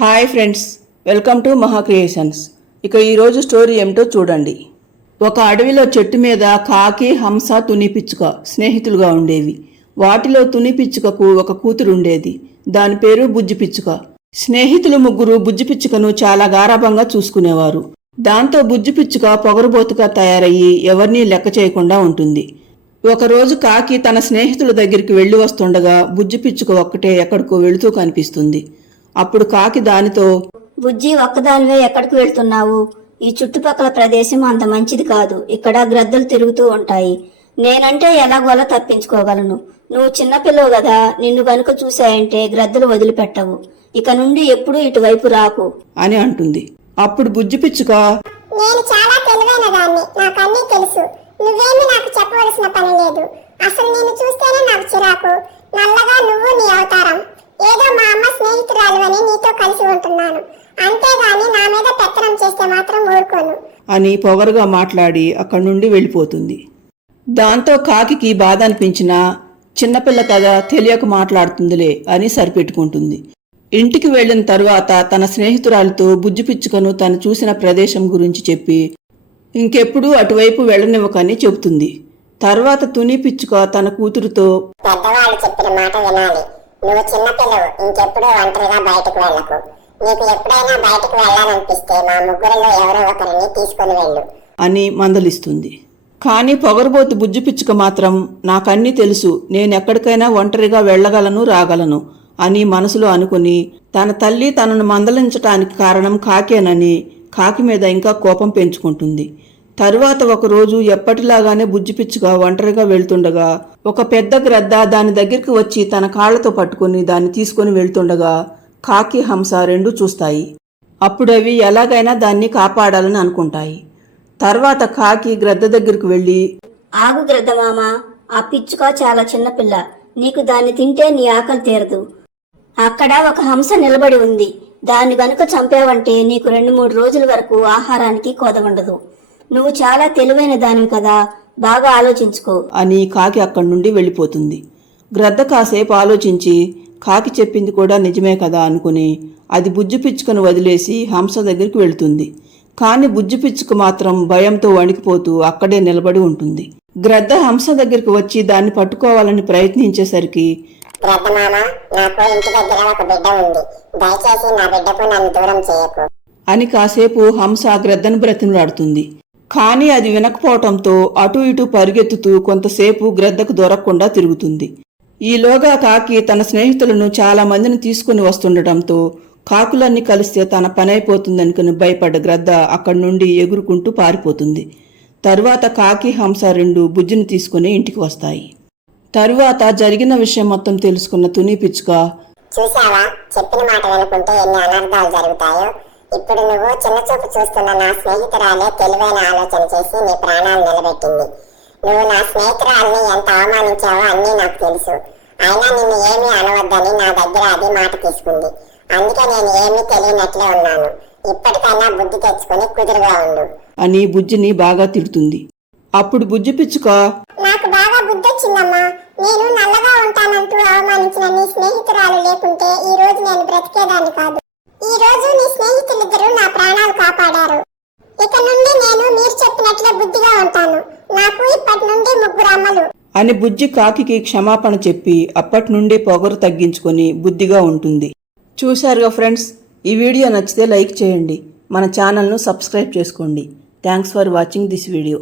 Hi friends, welcome to మహా creations. ఇక ఈరోజు స్టోరీ ఏమిటో చూడండి. ఒక అడవిలో చెట్టు మీద కాకి, హంస, తుని పిచ్చుక స్నేహితులుగా ఉండేవి. వాటిలో తుని పిచ్చుకకు ఒక కూతురు ఉండేది. దాని పేరు బుజ్జి పిచ్చుక. స్నేహితులు ముగ్గురు బుజ్జి పిచ్చుకను చాలా గారాబంగా చూసుకునేవారు. దాంతో బుజ్జి పిచ్చుక పొగరుబోతుగా తయారయ్యి ఎవరినీ లెక్క చేయకుండా ఉంటుంది. ఒకరోజు కాకి తన స్నేహితుల దగ్గరికి వెళ్లి వస్తుండగా బుజ్జి పిచ్చుక ఒక్కటే ఎక్కడికో వెళుతూ కనిపిస్తుంది. అప్పుడు కాకి దానితో, బుజ్జి, ఒక్కదానివే ఎక్కడికి వెళ్తున్నావు? ఈ చుట్టుపక్కల ప్రదేశం అంత మంచిది కాదు. ఇక్కడ గ్రద్దలు తిరుగుతూ ఉంటాయి. నేనంటే ఎలాగోలా తప్పించుకోగలను. నువ్వు చిన్నపిల్లవు కదా, నిన్ను గనుక చూశాయంటే గ్రద్దలు వదిలిపెట్టవు. ఇక నుండి ఎప్పుడూ ఇటువైపు రాకు అని అంటుంది. అప్పుడు బుజ్జి పిచ్చుక, నేను చాలా తెలివైన దాన్ని, నాకు అన్నీ తెలుసు. నువ్వేమీ నాకు చెప్పవలసిన పని లేదు. అసలు నేను చూస్తేనే నాకు చిరాకు. నల్లగా నువ్వు నీ అవతారం. ఏదో మా అమ్మ స్నేహితురాలు అని నీతో కలిసి ఉంటున్నాను. అంతేగాని నా మీద పెత్తనం చేస్తే మాత్రం ఊరుకోను అని పొగరుగా మాట్లాడి అక్కడి నుండి వెళ్ళిపోతుంది. దాంతో కాకికి బాధ అనిపించినా చిన్నపిల్ల కదా, తెలియక మాట్లాడుతుందిలే అని సరిపెట్టుకుంటుంది. ఇంటికి వెళ్లిన తరువాత తన స్నేహితురాలితో బుజ్జి పిచ్చుకను తను చూసిన ప్రదేశం గురించి చెప్పి ఇంకెప్పుడూ అటువైపు వెళ్లనివ్వకని చెబుతుంది. తర్వాత తుని పిచ్చుక తన కూతురుతో, పెద్దవాళ్ళు చెప్పిన మాట వినాలి. నువ్వు చిన్నపిల్లవు, ఇంకెప్పుడు ఒంటరిగా బయటకు వెళ్ళకు. నీకు ఎప్పుడైనా బయటకు వెళ్ళాలనిపిస్తే మా ముగ్గురిలో ఎవరో ఒకరిని తీసుకుని వెళ్ళు అని మందలిస్తుంది. కానీ పొగరుబోతు బుజ్జి పిచ్చుక మాత్రం, నాకన్నీ తెలుసు, నేనెక్కడికైనా ఒంటరిగా వెళ్లగలను, రాగలను అని మనసులో అనుకుని తన తల్లి తనను మందలించటానికి కారణం కాకేనని కాకి మీద ఇంకా కోపం పెంచుకుంటుంది. తరువాత ఒకరోజు ఎప్పటిలాగానే బుజ్జి పిచ్చుక ఒంటరిగా వెళ్తుండగా ఒక పెద్ద గ్రద్ద దాని దగ్గరికి వచ్చి తన కాళ్లతో పట్టుకుని దాన్ని తీసుకుని వెళ్తుండగా కాకి, హంస రెండూ చూస్తాయి. అప్పుడవి ఎలాగైనా దాన్ని కాపాడాలని అనుకుంటాయి. తర్వాత కాకి గ్రద్ద దగ్గరికి వెళ్లి, ఆగు గ్రద్ద మామ, ఆ పిచ్చుక చాలా చిన్నపిల్ల. నీకు దాన్ని తింటే నీ ఆకలి తీరదు. అక్కడ ఒక హంస నిలబడి ఉంది. దాన్ని గనుక చంపావంటే నీకు 2-3 రోజుల వరకు ఆహారానికి కొద ఉండదు. నువ్వు చాలా తెలివైన దానివి కదా, బాగా ఆలోచించుకో అని కాకి అక్కడి నుండి వెళ్ళిపోతుంది. గ్రద్ద కాసేపు ఆలోచించి కాకి చెప్పింది కూడా నిజమే కదా అనుకుని అది బుజ్జి పిచ్చుకను వదిలేసి హంస దగ్గరికి వెళుతుంది. కాని బుజ్జి పిచ్చుక మాత్రం భయంతో వణికిపోతూ అక్కడే నిలబడి ఉంటుంది. గ్రద్ద హంస దగ్గరికి వచ్చి దాన్ని పట్టుకోవాలని ప్రయత్నించేసరికి, గ్రద్దమామ, నాకు ఇంటి దగ్గర ఒక బిడ్డ ఉంది. దయచేసి నా బిడ్డకు నన్ను దూరం చేయకు అని కాసేపు హంస గ్రద్దను బ్రతిమలాడుతుంది. కానీ అది వినకపోవటంతో అటూ ఇటూ పరిగెత్తుతూ కొంతసేపు గ్రద్దకు దొరకకుండా తిరుగుతుంది. ఈలోగా కాకి తన స్నేహితులను చాలా మందిని తీసుకుని వస్తుండటంతో కాకులన్నీ కలిస్తే తన పనైపోతుందనుకుని భయపడ్డ గ్రద్ద అక్కడి నుండి ఎగురుకుంటూ పారిపోతుంది. తరువాత కాకి, హంస రెండు బుజ్జిని తీసుకుని ఇంటికి వస్తాయి. తరువాత జరిగిన విషయం మొత్తం తెలుసుకున్న తుని పిచ్చుక, చూసావా, చెప్పిన మాట వినుకుంటే ఎన్ని అనర్థాలు జరుగుతాయో. ఇప్పుడు నువ్వు చిన్న చూపు చూస్తున్న నా స్నేహితురాలే తెలివైన ఆలోచన చేసి నీ ప్రాణాలు నిలబెట్టింది. నువ్వు నా స్నేహితురాల్ని ఎంత అవమానించావో అన్నీ నాకు తెలుసు. అయినా నిన్ను ఏమీ అనవద్దని నా దగ్గర అది మాట తీసుకుంది. అందుకే నేను ఏమీ తెలియనట్లే ఉన్నాను. ఇప్పటికైనా బుద్ధి తెచ్చుకుని కుదురుగా ఉండు అని బుజ్జిని బాగా తిడుతుంది. అప్పుడు బుజ్జి పిచ్చుక, నాకు బాగా బుద్ధొచ్చిందమ్మా. నేను నల్లగా ఉంటానంటూ అవమానించిన నీ స్నేహితురాలు లేకుంటే ఈ రోజు నేను బ్రతికేదాన్ని కాదు. ఈ రోజు నీ స్నేహితులిద్దరూ నా ప్రాణాలు కాపాడారు. ఇక నుండి నేను మీరు చెప్పినట్లే బుద్ధిగా ఉంటాను. నాకు ఇప్పటి నుండి 3 అమ్మలు అని బుజ్జి కాకికి క్షమాపణ చెప్పి అప్పటి నుండి పొగరు తగ్గించుకొని బుద్ధిగా ఉంటుంది. చూశారుగా ఫ్రెండ్స్, ఈ వీడియో నచ్చితే లైక్ చేయండి, మన ఛానల్ను సబ్స్క్రైబ్ చేసుకోండి. Thanks for watching this video.